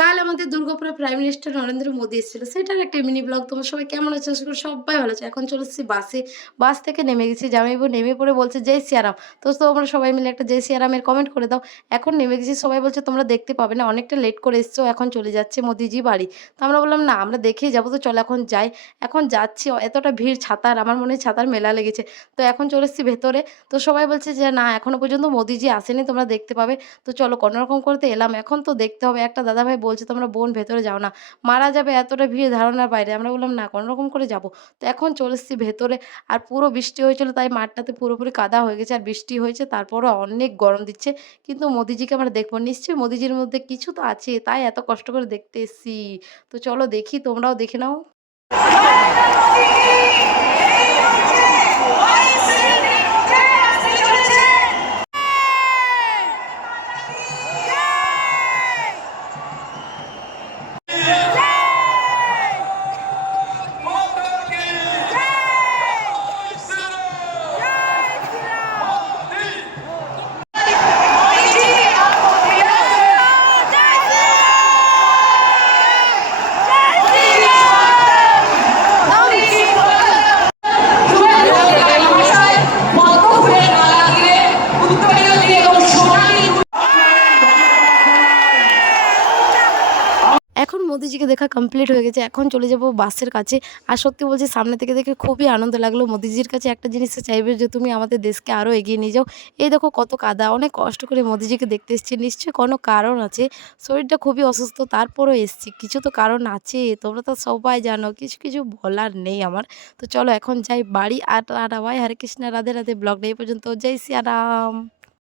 কাল আমাদের দুর্গাপুরে প্রাইম মিনিস্টার নরেন্দ্র মোদি এসেছিল। সেটার একটা মিনি ব্লগ। তোমরা সবাই কেমন আছো? আশা করি সবাই ভালো আছো। এখন চলে এসেছি বাসে। বাস থেকে নেমে গেছি। জামাইবাবু নেমে পড়ে বলছে, "জয় সিয়ারাম।" তো তোমরা সবাই মিলে একটা জয় সিয়ারামের কমেন্ট করে দাও। এখন নেমে গেছি। সবাই বলছে, "তোমরা দেখতে পাবে না। অনেকটা লেট করে এসছো। এখন চলে যাচ্ছে মোদিজি বাড়ি।" তো আমরা বললাম, "না, আমরা দেখেই যাবো। তো চলো এখন যাই।" এখন যাচ্ছি। এতটা ভিড় ছাতার, আমার মনে হয় ছাতার মেলা লেগেছে। তো এখন চলে এসেছি ভেতরে। তো সবাই বলছে যে, "না, এখনো পর্যন্ত মোদিজি আসেনি। তোমরা দেখতে পাবে।" তো চলো কোনরকম করতে এলাম। এখন তো দেখতে হবে। একটা দাদাভাই বলছে, "তোমরা বোন ভেতরে যাও না। মারা যাবে এতটা ভিড় ধারণার বাইরে।" আমরা বললাম, "না, কোনরকম করে যাবো।" তো এখন চলে এসেছি ভেতরে। আর পুরো বৃষ্টি হয়েছিল তাই মাঠটাতে পুরোপুরি কাদা হয়ে গেছে। আর বৃষ্টি হয়েছে তারপরও অনেক গরম দিচ্ছে। কিন্তু মোদিজিকে আমরা দেখবো। নিশ্চয়ই মোদিজির মধ্যে কিছু তো আছে। তাই এত কষ্ট করে দেখতে এসেছি। তো চলো দেখি, তোমরাও দেখে নাও। এখন মোদিজিকে দেখা কমপ্লিট হয়ে গেছে। এখন চলে যাব বাসের কাছে। আর সত্যি বলছি সামনে থেকে দেখে খুবই আনন্দ লাগলো। মোদিজির কাছে একটা জিনিসই চাইবে যে তুমি আমাদের দেশকে আরও এগিয়ে নিয়ে যাও। এই দেখো কত কাদা। অনেক কষ্ট করে মোদিজিকে দেখতে এসেছি। নিশ্চয়ই কোনো কারণ আছে। শরীরটা খুবই অসুস্থ তারপরেও এসেছি। কিছু তো কারণ আছে। তোমরা তো সবাই জানো। কিছু বলার নেই আমার। তো চলো এখন যাই বাড়ি। আর টাটা বাই। হরে কৃষ্ণা, রাধে রাধে। ব্লগটা এই পর্যন্ত। জয় সিয়া রাম।